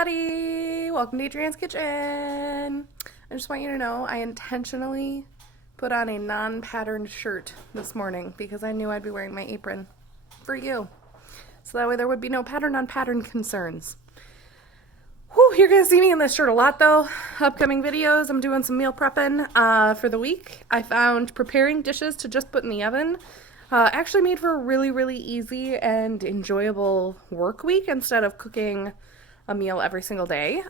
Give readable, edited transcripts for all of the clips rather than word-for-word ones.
everybody! Welcome to Adrianne's Kitchen! I just want you to know I intentionally put on a non-patterned shirt this morning because I knew I'd be wearing my apron for you. So that way there would be no pattern on pattern concerns. Whew, you're going to see me in this shirt a lot though. Upcoming videos, I'm doing some meal prepping for the week. I found preparing dishes to just put in the oven actually made for a really easy and enjoyable work week instead of cooking a meal every single day.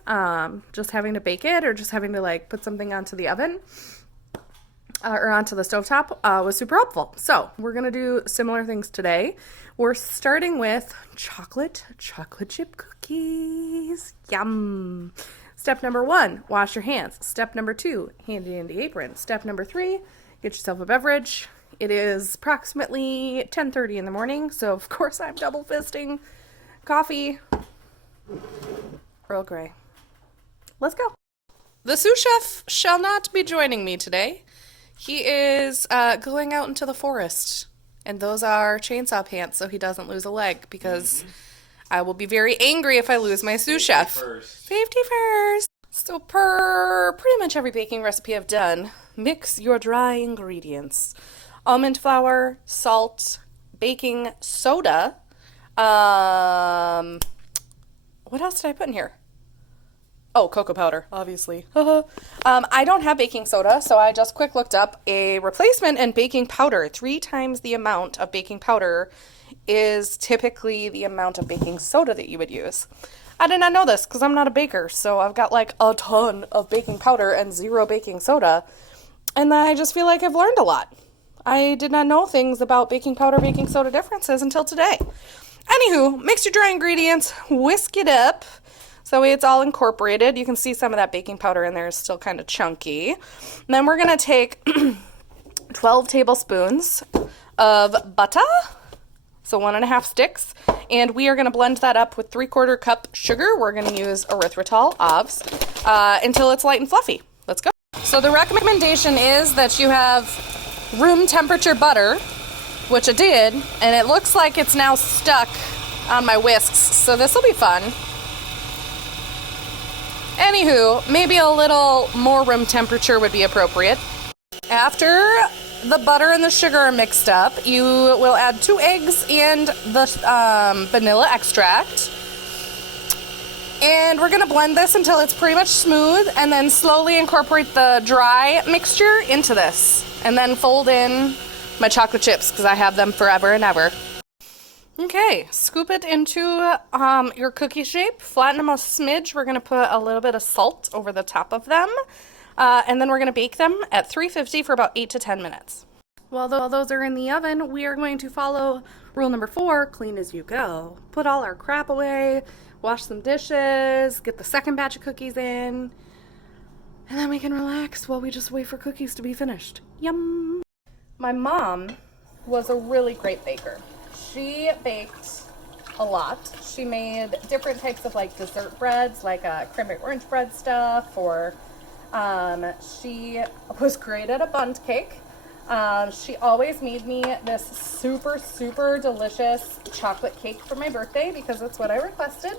Just having to bake it or just having to like put something onto the oven or onto the stovetop was super helpful. So we're going to do similar things today. We're starting with chocolate chip cookies. Yum. Step number 1, wash your hands. Step number 2, hand it in the apron. Step number 3, get yourself a beverage. It is approximately 10:30 in the morning, so of course I'm double fisting coffee. Earl Grey. Let's go. The sous chef shall not be joining me today. He is going out into the forest, and those are chainsaw pants so he doesn't lose a leg, because I will be very angry if I lose my sous chef. Safety first. So per pretty much every baking recipe I've done, mix your dry ingredients. Almond flour, salt, baking soda. What else did I put in here? Oh, cocoa powder, obviously. I don't have baking soda, so I just quick looked up a replacement and baking powder. 3 times the amount of baking powder is typically the amount of baking soda that you would use. I did not know this because I'm not a baker, so I've got like a ton of baking powder and 0 baking soda, and I just feel like I've learned a lot. I did not know things about baking powder, baking soda differences until today. Anywho, mix your dry ingredients, whisk it up, so that way it's all incorporated. You can see some of that baking powder in there is still kind of chunky. And then we're going to take 12 tablespoons of butter, so 1.5 sticks, and we are going to blend that up with 3/4 cup sugar. We're going to use erythritol, OBS, until it's light and fluffy. Let's go. So the recommendation is that you have room temperature butter, which I did, and it looks like it's now stuck on my whisks, so this will be fun. Anywho, maybe a little more room temperature would be appropriate. After the butter and the sugar are mixed up, you will add 2 eggs and the vanilla extract. And we're going to blend this until it's pretty much smooth, and then slowly incorporate the dry mixture into this. And then fold in my chocolate chips, because I have them forever and ever. Okay, scoop it into your cookie shape, flatten them a smidge. We're going to put a little bit of salt over the top of them, and then we're going to bake them at 350 for about 8 to 10 minutes. While those are in the oven, we are going to follow rule number 4, clean as you go. Put all our crap away, wash some dishes, get the second batch of cookies in, and then we can relax while we just wait for cookies to be finished. Yum! My mom was a really great baker. She baked a lot. She made different types of like dessert breads, like cranberry orange bread stuff, or she was great at a bundt cake. She always made me this super delicious chocolate cake for my birthday because that's what I requested.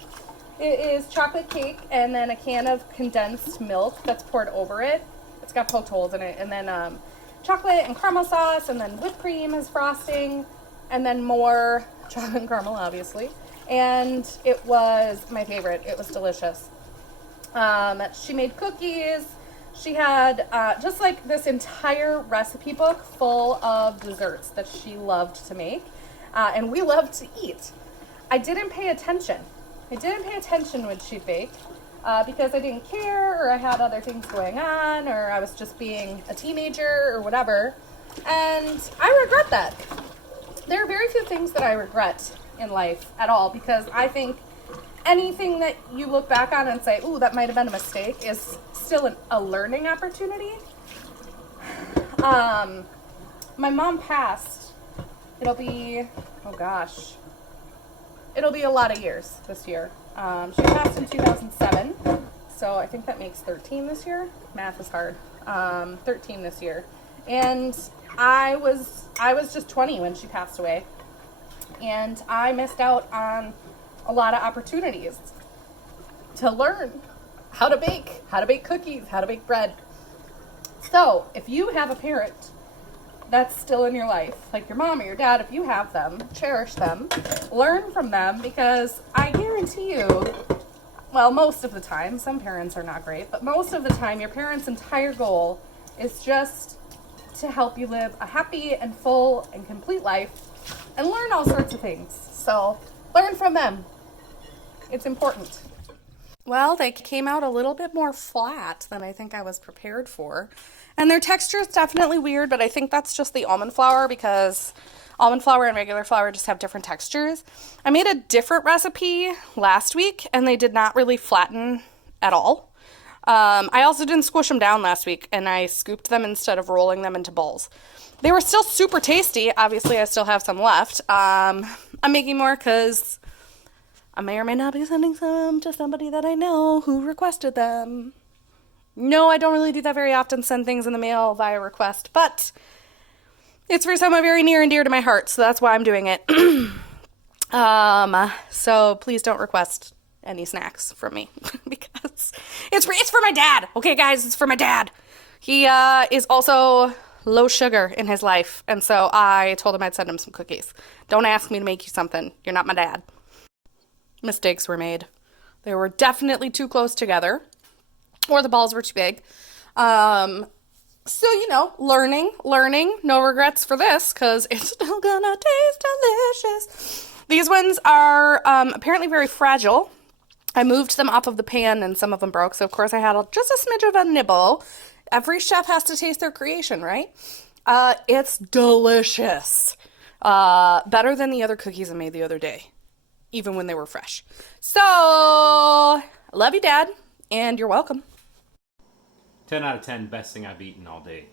It is chocolate cake and then a can of condensed milk that's poured over it. It's got poked holes in it, and then chocolate and caramel sauce, and then whipped cream as frosting, and then more chocolate and caramel, obviously. And it was my favorite. It was delicious. She made cookies. She had just like this entire recipe book full of desserts that she loved to make, and we loved to eat. I didn't pay attention when she'd bake because I didn't care, or I had other things going on, or I was just being a teenager or whatever, and I regret that. There are very few things that I regret in life at all, because I think anything that you look back on and say, ooh, that might have been a mistake, is still a learning opportunity. My mom passed. It'll be a lot of years this year. She passed in 2007, so I think that makes 13 this year. Math is hard. 13 this year. And I was just 20 when she passed away, and I missed out on a lot of opportunities to learn how to bake cookies, how to bake bread. So if you have a parent that's still in your life, like your mom or your dad, if you have them, cherish them, learn from them, because I guarantee you, well, most of the time, some parents are not great, but most of the time, your parents' entire goal is just to help you live a happy and full and complete life and learn all sorts of things. So learn from them. It's important. Well, they came out a little bit more flat than I think I was prepared for. And their texture is definitely weird, but I think that's just the almond flour, because almond flour and regular flour just have different textures. I made a different recipe last week, and they did not really flatten at all. I also didn't squish them down last week, and I scooped them instead of rolling them into balls. They were still super tasty. Obviously, I still have some left. I'm making more because I may or may not be sending some to somebody that I know who requested them. No, I don't really do that very often, send things in the mail via request, but it's for someone very near and dear to my heart, so that's why I'm doing it. So please don't request any snacks from me because it's for my dad. Okay, guys, it's for my dad. He is also low sugar in his life, and so I told him I'd send him some cookies. Don't ask me to make you something. You're not my dad. Mistakes were made. They were definitely too close together, or the balls were too big. So, learning, no regrets for this, because it's still gonna taste delicious. These ones are apparently very fragile. I moved them off of the pan and some of them broke, so of course I had just a smidge of a nibble. Every chef has to taste their creation, right? It's delicious. Better than the other cookies I made the other day, even when they were fresh. So, I love you, Dad, and you're welcome. 10 out of 10, best thing I've eaten all day.